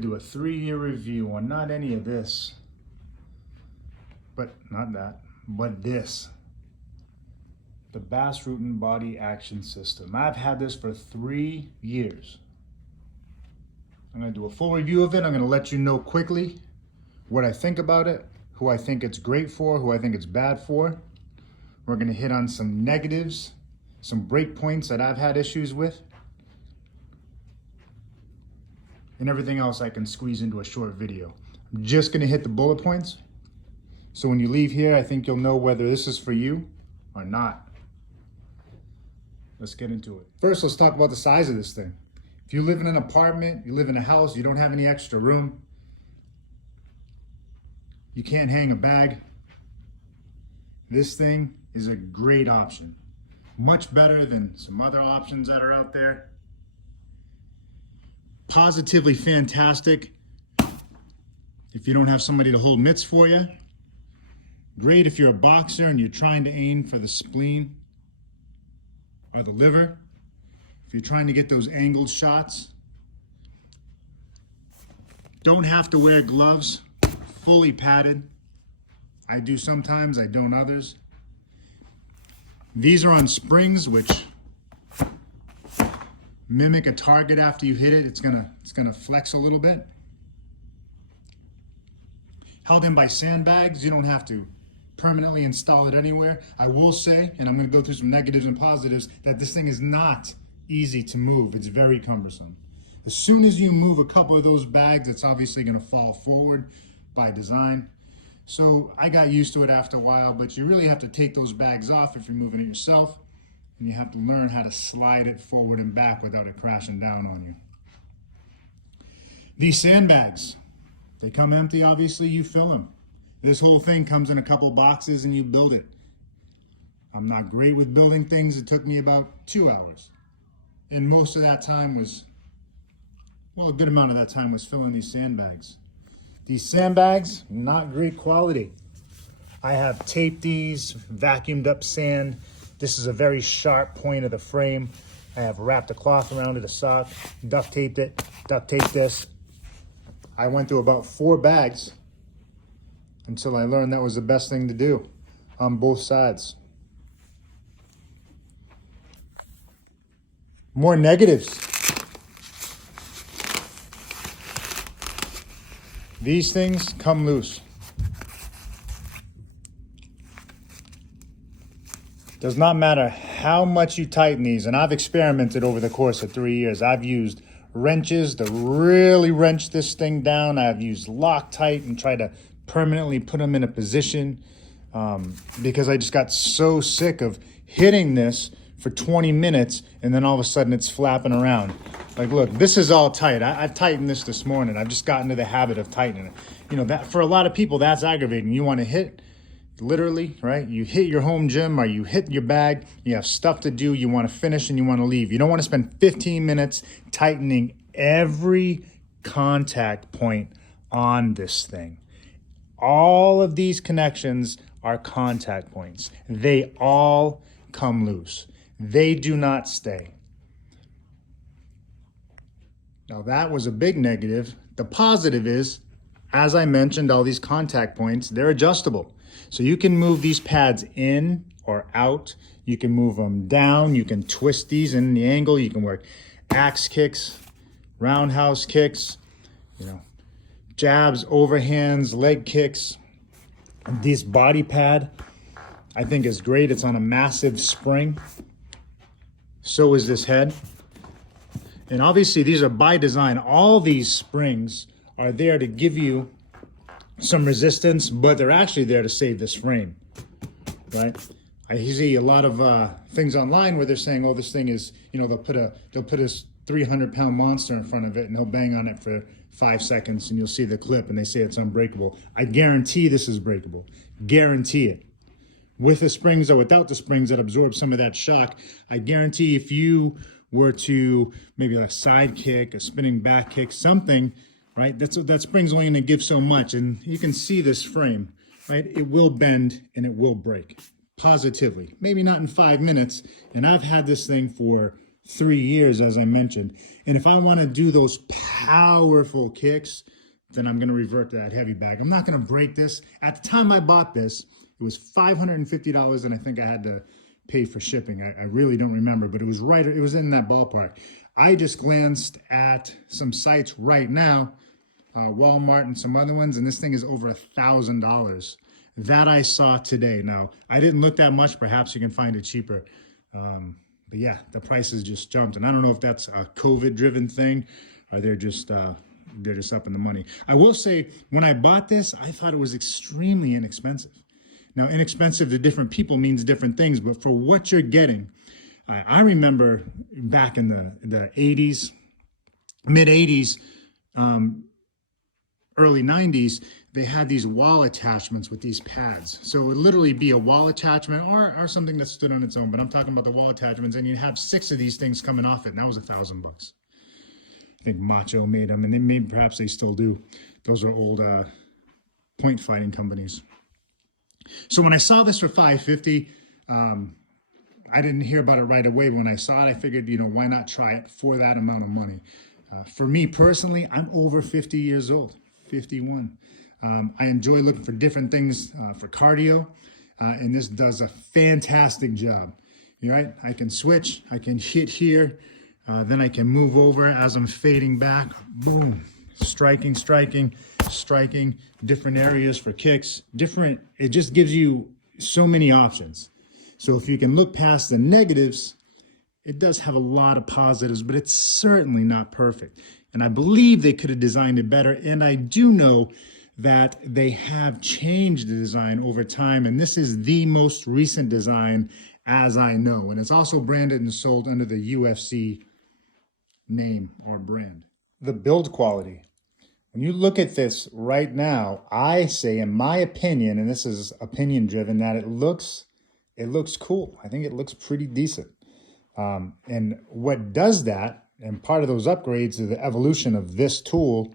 do a 3-year review on not any of this, but not that, but this. The BAS Body Action System. I've had this for 3 years. I'm going to do a full review of it. I'm going to let you know quickly what I think about it, who I think it's great for, who I think it's bad for. We're going to hit on some negatives, some break points that I've had issues with, and everything else I can squeeze into a short video. I'm just going to hit the bullet points. So when you leave here, I think you'll know whether this is for you or not. Let's get into it. First, let's talk about the size of this thing. If you live in an apartment, you live in a house, you don't have any extra room, you can't hang a bag, this thing is a great option. Much better than some other options that are out there. Positively fantastic if you don't have somebody to hold mitts for you. Great if you're a boxer and you're trying to aim for the spleen or the liver. If you're trying to get those angled shots. Don't have to wear gloves, fully padded. I do sometimes, I don't others. These are on springs, which mimic a target after you hit it. It's gonna flex a little bit. Held in by sandbags, you don't have to permanently install it anywhere. I will say, and I'm gonna go through some negatives and positives, that this thing is not easy to move. It's very cumbersome. As soon as you move a couple of those bags, it's obviously gonna fall forward by design. So I got used to it after a while, but you really have to take those bags off if you're moving it yourself, and you have to learn how to slide it forward and back without it crashing down on you. These sandbags, they come empty, obviously you fill them. This whole thing comes in a couple boxes and you build it. I'm not great with building things. It took me about 2 hours. And most of that time was, well, a good amount of that time was filling these sandbags. These sandbags, not great quality. I have taped these, vacuumed up sand. This is a very sharp point of the frame. I have wrapped a cloth around it, a sock, duct taped it, duct taped this. I went through about 4 bags until I learned that was the best thing to do on both sides. More negatives. These things come loose. Does not matter how much you tighten these, and I've experimented over the course of 3 years. I've used wrenches to really wrench this thing down. I've used Loctite and tried to permanently put them in a position because I just got so sick of hitting this for 20 minutes and then all of a sudden it's flapping around. Like, look, this is all tight. I tightened this morning. I've just gotten into the habit of tightening it. You know, that for a lot of people, that's aggravating. You want to hit, literally, right? You hit your home gym or you hit your bag. You have stuff to do. You want to finish and you want to leave. You don't want to spend 15 minutes tightening every contact point on this thing. All of these connections are contact points. They all come loose. They do not stay. Now that was a big negative. The positive is, as I mentioned, all these contact points, they're adjustable. So you can move these pads in or out. You can move them down. You can twist these in the angle. You can work axe kicks, roundhouse kicks, you know, jabs, overhands, leg kicks. This body pad, I think, is great. It's on a massive spring. So is this head. And obviously these are by design. All these springs are there to give you some resistance, but they're actually there to save this frame, right? I see a lot of things online where they're saying, oh, this thing is, you know, they'll put a 300-pound monster in front of it and he'll bang on it for 5 seconds and you'll see the clip and they say it's unbreakable. I guarantee this is breakable. Guarantee it. With the springs or without the springs that absorb some of that shock, I guarantee if you were to maybe a side kick, a spinning back kick, something, right? That spring's only gonna give so much, and you can see this frame, right? It will bend and it will break, positively. Maybe not in 5 minutes, and I've had this thing for 3 years, as I mentioned. And if I want to do those powerful kicks, then I'm going to revert to that heavy bag. I'm not going to break this. At the time I bought this, it was $550, and I think I had to pay for shipping. I really don't remember, but it was in that ballpark. I just glanced at some sites right now, Walmart and some other ones, and this thing is over $1,000. That I saw today. Now, I didn't look that much. Perhaps you can find it cheaper. But yeah, the prices just jumped. And I don't know if that's a COVID-driven thing or they're just up in the money. I will say, when I bought this, I thought it was extremely inexpensive. Now, inexpensive to different people means different things, but for what you're getting, I remember back in the 80s, mid 80s, early 90s, they had these wall attachments with these pads. So it would literally be a wall attachment or something that stood on its own, but I'm talking about the wall attachments, and you'd have 6 of these things coming off it, and that was $1,000. I think Macho made them, and perhaps they still do. Those are old point fighting companies. So when I saw this for $550, I didn't hear about it right away. When I saw it, I figured, why not try it for that amount of money? For me personally, I'm over 50 years old, 51. I enjoy looking for different things for cardio, and this does a fantastic job. Right? I can switch, I can hit here, then I can move over as I'm fading back. Boom, striking, different areas for kicks. It just gives you so many options. So if you can look past the negatives, it does have a lot of positives, but it's certainly not perfect. And I believe they could have designed it better. And I do know that they have changed the design over time. And this is the most recent design as I know. And it's also branded and sold under the UFC name or brand. The build quality. When you look at this right now, I say, in my opinion, and this is opinion driven, that it looks cool. I think it looks pretty decent. And what does that, and part of those upgrades of the evolution of this tool,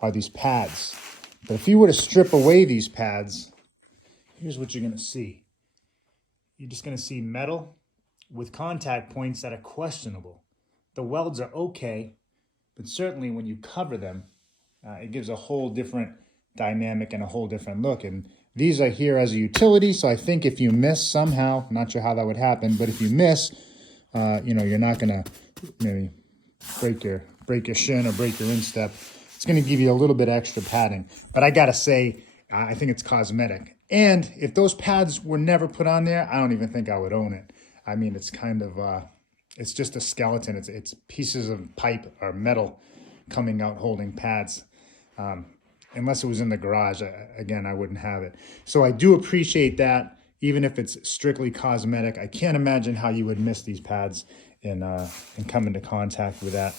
are these pads. But if you were to strip away these pads, here's what you're going to see. You're just going to see metal with contact points that are questionable. The welds are okay, but certainly when you cover them, it gives a whole different dynamic and a whole different look. And these are here as a utility, so I think if you miss somehow, not sure how that would happen, but if you miss, you're not going to maybe break your shin or break your instep. It's going to give you a little bit extra padding. But I got to say, I think it's cosmetic. And if those pads were never put on there, I don't even think I would own it. I mean, it's kind of, it's just a skeleton. It's pieces of pipe or metal coming out holding pads. Unless it was in the garage, again, I wouldn't have it. So I do appreciate that, even if it's strictly cosmetic. I can't imagine how you would miss these pads and come into contact with that.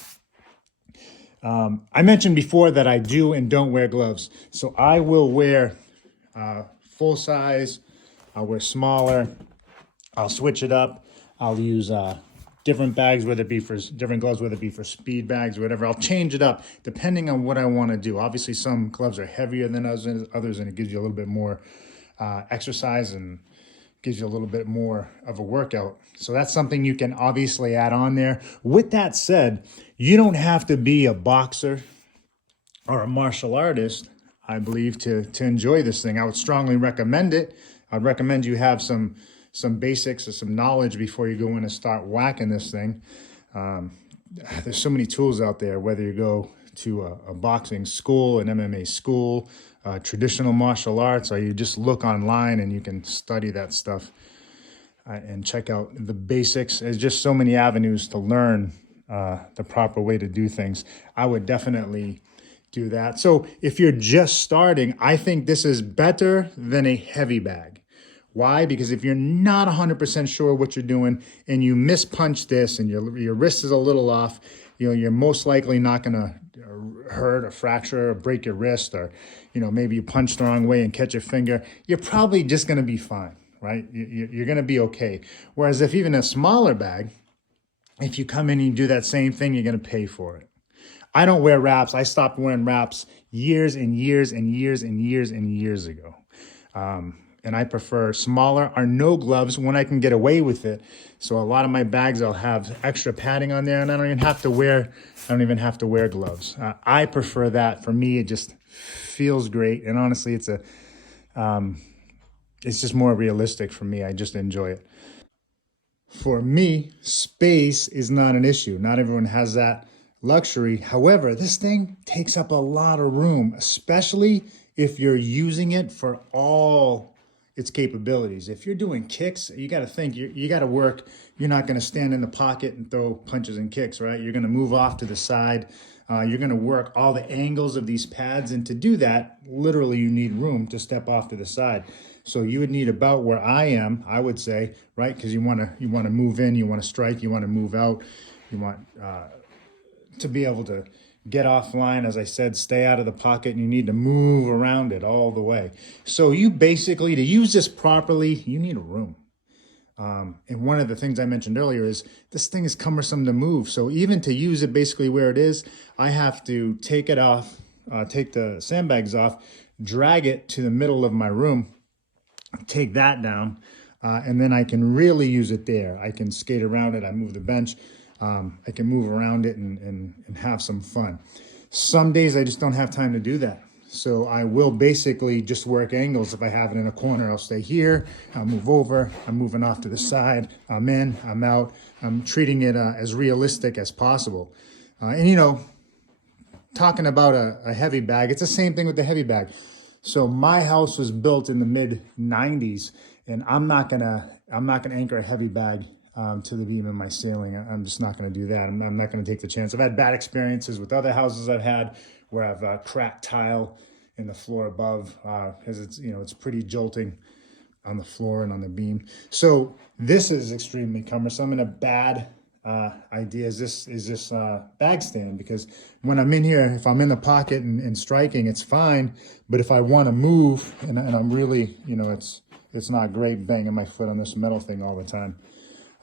I mentioned before that I do and don't wear gloves. So I will wear full size, I'll wear smaller, I'll switch it up, I'll use different bags, whether it be for different gloves, whether it be for speed bags or whatever. I'll change it up depending on what I want to do. Obviously, some gloves are heavier than others, and it gives you a little bit more exercise and gives you a little bit more of a workout. So that's something you can obviously add on there. With that said, you don't have to be a boxer or a martial artist, I believe, to enjoy this thing. I would strongly recommend it. I'd recommend you have some basics or some knowledge before you go in and start whacking this thing. There's so many tools out there, whether you go to a boxing school, an MMA school, traditional martial arts, or you just look online and you can study that stuff and check out the basics. There's just so many avenues to learn the proper way to do things. I would definitely do that. So if you're just starting, I think this is better than a heavy bag. Why? Because if you're not 100% sure what you're doing and you mispunch this and your wrist is a little off, you're most likely not going to hurt or fracture or break your wrist, or maybe you punch the wrong way and catch your finger. You're probably just going to be fine, right? You're going to be okay. Whereas if even a smaller bag, if you come in and you do that same thing, you're going to pay for it. I don't wear wraps. I stopped wearing wraps years and years and years and years and years ago. and I prefer smaller or no gloves when I can get away with it. So a lot of my bags, I'll have extra padding on there, and I don't even have to wear gloves. I prefer that. For me, it just feels great, and honestly, it's just more realistic for me. I just enjoy it. For me, space is not an issue. Not everyone has that luxury. However, this thing takes up a lot of room, especially if you're using it for all its capabilities. If you're doing kicks, you got to think, you got to work. You're not going to stand in the pocket and throw punches and kicks, right? You're going to move off to the side. You're going to work all the angles of these pads. And to do that, literally, you need room to step off to the side. So you would need about where I am, I would say, right? Because you want to move in, you want to strike, you want to move out, you want to be able to get offline, as I said, stay out of the pocket, and you need to move around it all the way. So you basically, to use this properly, you need a room. And one of the things I mentioned earlier is this thing is cumbersome to move. So even to use it basically where it is, I have to take it off, take the sandbags off, drag it to the middle of my room, take that down, and then I can really use it there. I can skate around it. I move the bench. I can move around it and have some fun. Some days I just don't have time to do that. So I will basically just work angles. If I have it in a corner, I'll stay here. I'll move over. I'm moving off to the side. I'm in. I'm out. I'm treating it as realistic as possible. And you know, talking about a heavy bag, it's the same thing with the heavy bag. So my house was built in the mid 90s, and I'm not gonna anchor a heavy bag to the beam of my ceiling. I'm just not gonna do that. I'm not gonna take the chance. I've had bad experiences with other houses I've had where I've cracked tile in the floor above because it's pretty jolting on the floor and on the beam. So this is extremely cumbersome, and a bad idea is this bag stand, because when I'm in here, if I'm in the pocket and striking, it's fine. But if I want to move and I'm really, it's not great banging my foot on this metal thing all the time.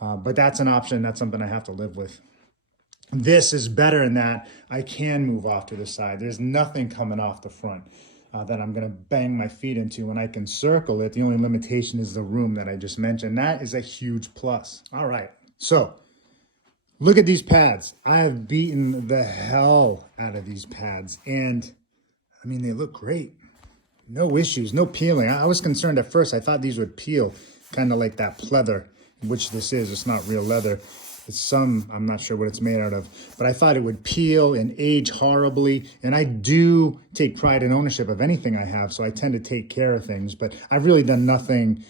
But that's an option. That's something I have to live with. This is better in that I can move off to the side. There's nothing coming off the front that I'm going to bang my feet into, and I can circle it. The only limitation is the room that I just mentioned. That is a huge plus. All right. So look at these pads. I have beaten the hell out of these pads, and I mean, they look great. No issues, no peeling. I was concerned at first. I thought these would peel, kind of like that pleather, which this is. It's not real leather. It's I'm not sure what it's made out of, but I thought it would peel and age horribly. And I do take pride in ownership of anything I have, so I tend to take care of things, but I've really done nothing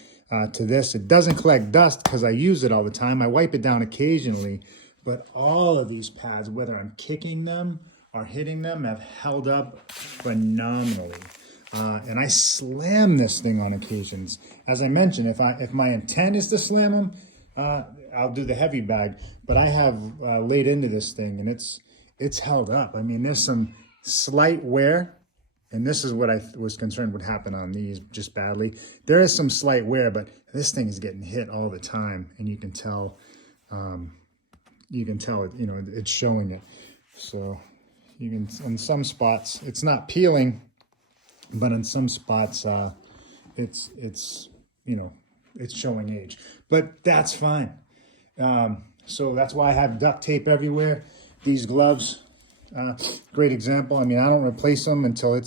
to this. It doesn't collect dust because I use it all the time. I wipe it down occasionally, but all of these pads, whether I'm kicking them or hitting them, have held up phenomenally. And I slam this thing on occasions. As I mentioned, if my intent is to slam them, I'll do the heavy bag. But I have laid into this thing, and it's held up. I mean, there's some slight wear, and this is what I was concerned would happen on these just badly. There is some slight wear, but this thing is getting hit all the time, and you can tell it, it's showing it. So you can, in some spots, it's not peeling, but in some spots, it's showing age. But that's fine. So that's why I have duct tape everywhere. These gloves, great example. I mean, I don't replace them until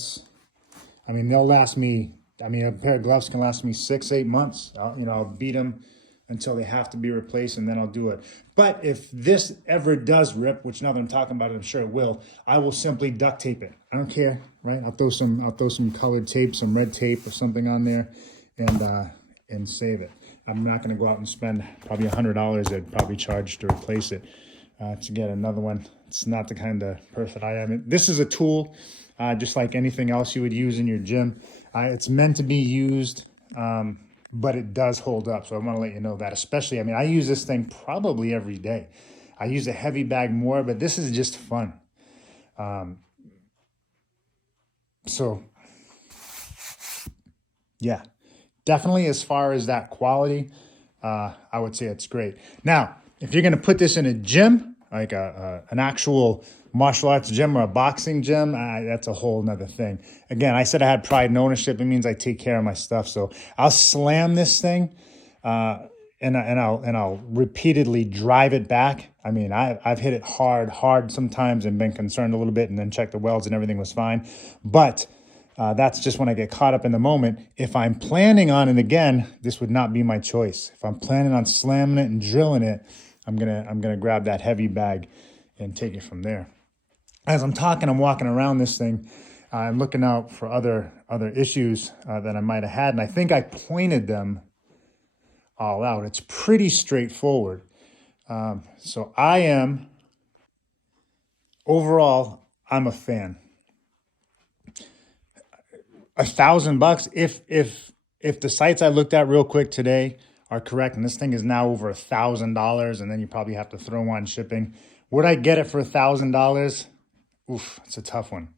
they'll last me. I mean, a pair of gloves can last me 6-8 months. I'll beat them until they have to be replaced, and then I'll do it. But if this ever does rip, which now that I'm talking about it, I'm sure it will, I will simply duct tape it. I don't care, right? I'll throw some colored tape, some red tape or something on there, and save it. I'm not going to go out and spend probably $100 I'd probably charge to replace it to get another one. It's not the kind of person I am. This is a tool, just like anything else you would use in your gym. It's meant to be used, but it does hold up. So I want to let you know that, especially, I use this thing probably every day. I use a heavy bag more, but this is just fun. So yeah, definitely as far as that quality, I would say it's great. Now, if you're going to put this in a gym, like an actual martial arts gym or a boxing gym, that's a whole nother thing. Again, I said I had pride and ownership. It means I take care of my stuff. So I'll slam this thing, and I'll repeatedly drive it back. I mean, I've hit it hard sometimes and been concerned a little bit, and then checked the welds and everything was fine. But that's just when I get caught up in the moment. If I'm planning on, and again, this would not be my choice. If I'm planning on slamming it and drilling it, I'm gonna grab that heavy bag and take it from there. As I'm talking, I'm walking around this thing. I'm looking out for other issues that I might have had, and I think I pointed them all out. It's pretty straightforward. So overall, I'm a fan. $1,000, if the sites I looked at real quick today are correct, and this thing is now over $1,000, and then you probably have to throw on shipping, would I get it for $1,000? Oof, it's a tough one.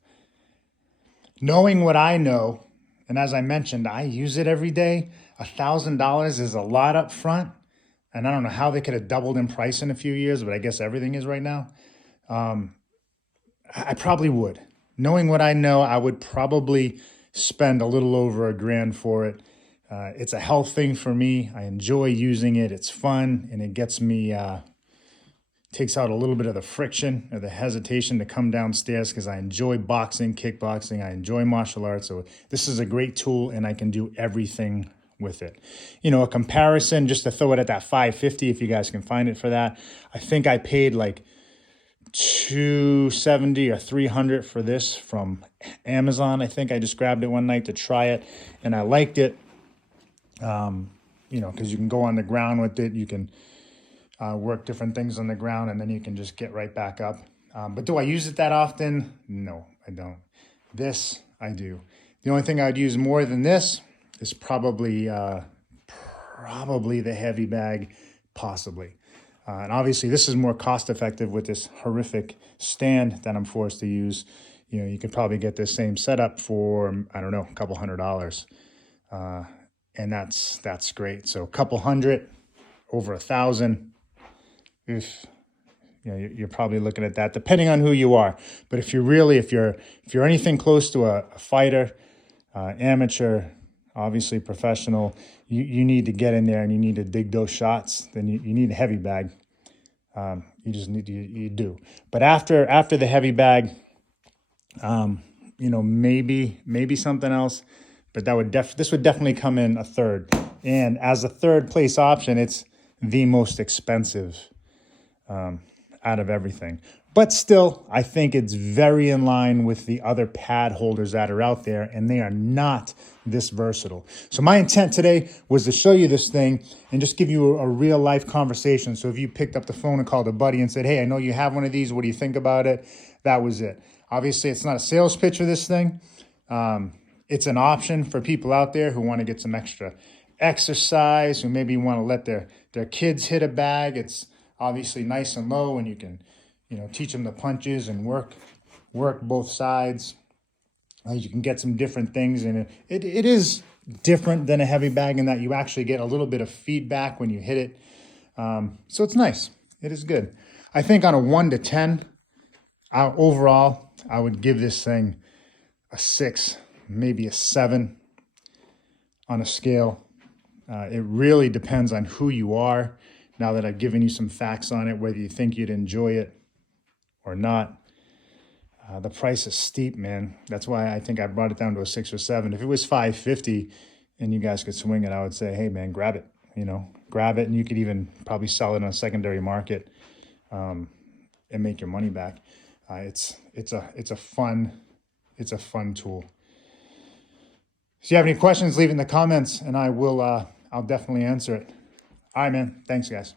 Knowing what I know, and as I mentioned, I use it every day, $1,000 is a lot up front, and I don't know how they could have doubled in price in a few years, but I guess everything is right now. I probably would. Knowing what I know, I would probably spend a little over $1,000 for it. It's a health thing for me. I enjoy using it. It's fun, and it gets me, takes out a little bit of the friction or the hesitation to come downstairs, because I enjoy boxing, kickboxing. I enjoy martial arts. So this is a great tool, and I can do everything with it. You know, a comparison, just to throw it at that $550, if you guys can find it for that. I think I paid like $270 or $300 for this from Amazon. I think I just grabbed it one night to try it, and I liked it. You know, because you can go on the ground with it. You can work different things on the ground, and then you can just get right back up. But do I use it that often? No, I don't. This, I do. The only thing I'd use more than this is probably the heavy bag, possibly. And obviously, this is more cost-effective with this horrific stand that I'm forced to use. You know, you could probably get this same setup for, I don't know, a couple $100. And that's great. So a couple $100, over $1,000. If you know, you're probably looking at that, depending on who you are. But if you're anything close to a fighter, amateur, obviously professional, you need to get in there and you need to dig those shots. Then you need a heavy bag. You do. But after the heavy bag, you know, maybe something else. But this would definitely come in a third. And as a third place option, it's the most expensive out of everything. But still, I think it's very in line with the other pad holders that are out there, and they are not this versatile. So my intent today was to show you this thing and just give you a real life conversation. So if you picked up the phone and called a buddy and said, hey, I know you have one of these, what do you think about it? That was it. Obviously, it's not a sales pitch for this thing. It's an option for people out there who want to get some extra exercise, who maybe want to let their kids hit a bag. It's obviously nice and low, and you can, you know, teach them the punches and work both sides. You can get some different things, and it is different than a heavy bag in that you actually get a little bit of feedback when you hit it. So it's nice. It is good. I think on a 1 to 10, overall, I would give this thing a 6, maybe a 7 on a scale. It really depends on who you are. Now that I've given you some facts on it, whether you think you'd enjoy it or not. The price is steep, man. That's why I think I brought it down to a 6 or 7. If it was $550 and you guys could swing it, I would say, hey, man, grab it. You know, grab it, and you could even probably sell it on a secondary market and make your money back. It's a fun tool. If you have any questions, leave it in the comments, and I'll definitely answer it. All right, man. Thanks, guys.